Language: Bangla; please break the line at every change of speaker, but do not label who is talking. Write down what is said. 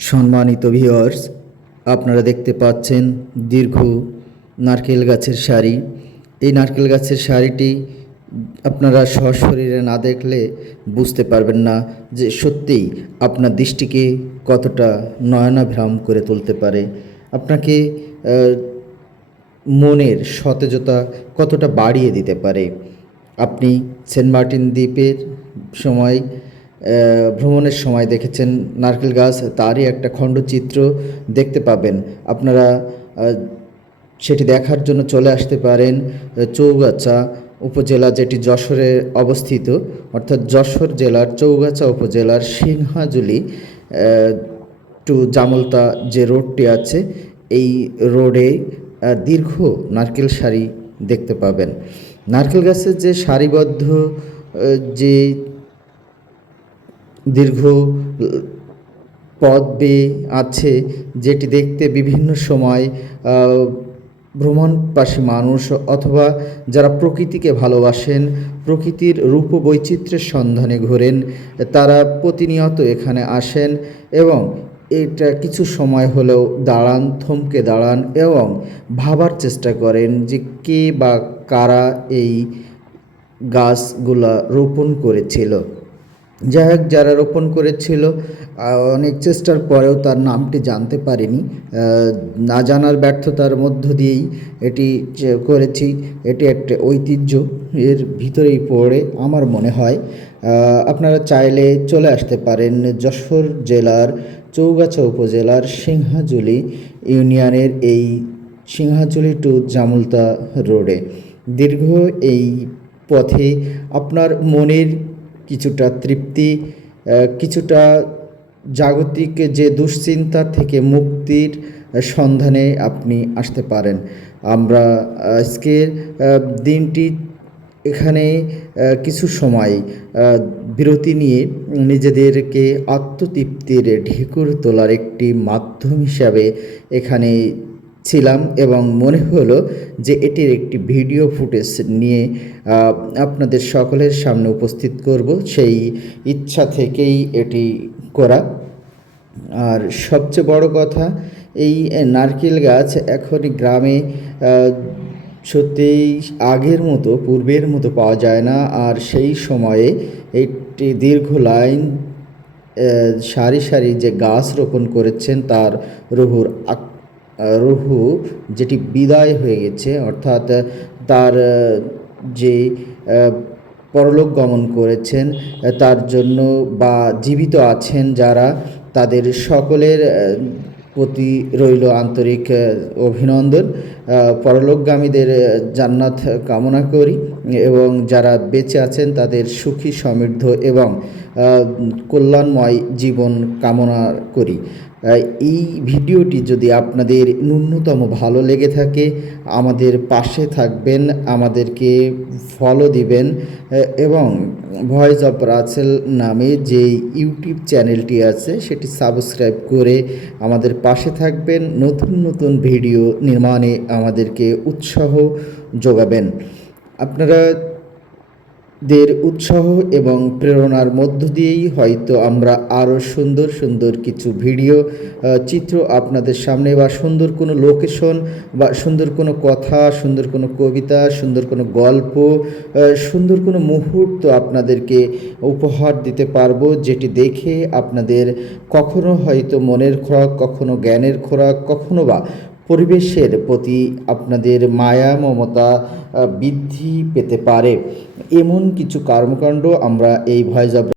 সম্মানিত ভিউয়ার্স আপনারা দেখতে পাচ্ছেন দীর্ঘ নারকেল গাছের শাড়ি এই নারকেল গাছের শাড়িটি আপনারা সশরীরে না দেখলে বুঝতে পারবেন না যে সত্যিই আপনার দৃষ্টিকে কতটা নয়নাভ্রাম করে তুলতে পারে। আপনাকে মনের সতেজতা কতটা বাড়িয়ে দিতে পারে। আপনি সেন্ট মার্টিন দ্বীপের সময় ভ্রমণের সময় দেখেছেন নারকেল গাছ, তারই একটা খণ্ডচিত্র দেখতে পাবেন। আপনারা সেটি দেখার জন্য চলে আসতে পারেন চৌগাছা উপজেলা যেটি যশোরে অবস্থিত, অর্থাৎ যশোর জেলার চৌগাছা উপজেলার সিংহাজুলি টু জামলতা যে রোডটি আছে, এই রোডে দীর্ঘ নারকেল সারি দেখতে পাবেন। নারকেল গাছের যে সারিবদ্ধ যে দীর্ঘ পথ বেয়ে আছে যেটি দেখতে বিভিন্ন সময় ভ্রমণপাশী মানুষ অথবা যারা প্রকৃতিকে ভালোবাসেন, প্রকৃতির রূপ বৈচিত্র্যের সন্ধানে ঘোরেন, তারা প্রতিনিয়ত এখানে আসেন এবং এটা কিছু সময় হলেও দাঁড়ান, থমকে দাঁড়ান এবং ভাবার চেষ্টা করেন যে কে বা কারা এই গাছগুলা রোপণ করেছিল। যাই হোক, যারা রোপণ করেছিল অনেক চেষ্টার পরেও তার নামটি জানতে পারিনি। না জানার ব্যর্থতার মধ্য দিয়েই এটি করেছি, এটি একটা ঐতিহ্য। এর ভিতরেই পড়ে আমার মনে হয়। আপনারা চাইলে চলে আসতে পারেন যশোর জেলার চৌগাছা উপজেলার সিংহাজুলি ইউনিয়নের এই সিংহাজুলি টু জামুলতা রোডে। দীর্ঘ এই পথে আপনার মনের কিছুটা তৃপ্তি কিছুটা জাগতিক যে দুশ্চিন্তা থেকে মুক্তির সন্ধানে আপনি আসতে পারেন। আমরা আজকের দিনটি এখানে কিছু সময় বিরতি নিয়ে নিজেদেরকে আত্মতৃপ্তির ঢেকুর তোলার একটি মাধ্যম হিসাবে এখানে ছিলাম এবং মনে হলো যে এটির একটি ভিডিও ফুটেজ নিয়ে আপনাদের সকলের সামনে উপস্থিত করব। সেই ইচ্ছা থেকেই এটি করা। আর সবচেয়ে বড় কথা, এই নারকেল গাছ এখন গ্রামে সত্যিই আগের মতো, পূর্বের মতো পাওয়া যায় না। আর সেই সময়ে একটি দীর্ঘ লাইন সারি সারি যে গাছ রোপণ করেছেন, তার রুহুর আক- রুহু, যেটি বিদায় হয়ে গেছে, অর্থাৎ তার যে পরলোক গমন করেছেন, তার জন্য বা জীবিত আছেন যারা, তাদের সকলের প্রতি রইল আন্তরিক অভিনন্দন। পরলোকগামীদের জান্নাত কামনা করি এবং যারা বেঁচে আছেন তাদের সুখী, সমৃদ্ধ এবং কল্যাণময় জীবন কামনা করি। এই ভিডিওটি যদি আপনাদের ন্যূনতম ভালো লেগে থাকে, আমাদের পাশে থাকবেন, আমাদেরকে ফলো দিবেন, এবং ভয়েস অফ রাসেল নামে যে ইউটিউব চ্যানেলটি আছে, সেটি সাবস্ক্রাইব করে আমাদের পাশে থাকবেন। নতুন নতুন ভিডিও নির্মাণে আমাদেরকে উৎসাহ যোগাবেন। আপনারা দের উৎসাহ এবং প্রেরণার মধ্য দিয়েই হয়তো আমরা আরও সুন্দর সুন্দর কিছু ভিডিও চিত্র আপনাদের সামনে বা সুন্দর কোনো লোকেশন বা সুন্দর কোনো কথা, সুন্দর কোনো কবিতা, সুন্দর কোনো গল্প সুন্দর কোনো মুহূর্ত আপনাদেরকে উপহার দিতে পারব যেটি দেখে আপনাদের কখনো হয়তো মনের খোরাক, কখনো জ্ঞানের খোরাক, কখনো বা পরিবেশের প্রতি আপনাদের মায়া, মমতা বৃদ্ধি পেতে পারে। এমন কিছু কর্মকাণ্ড আমরা এই ভয়েস অফ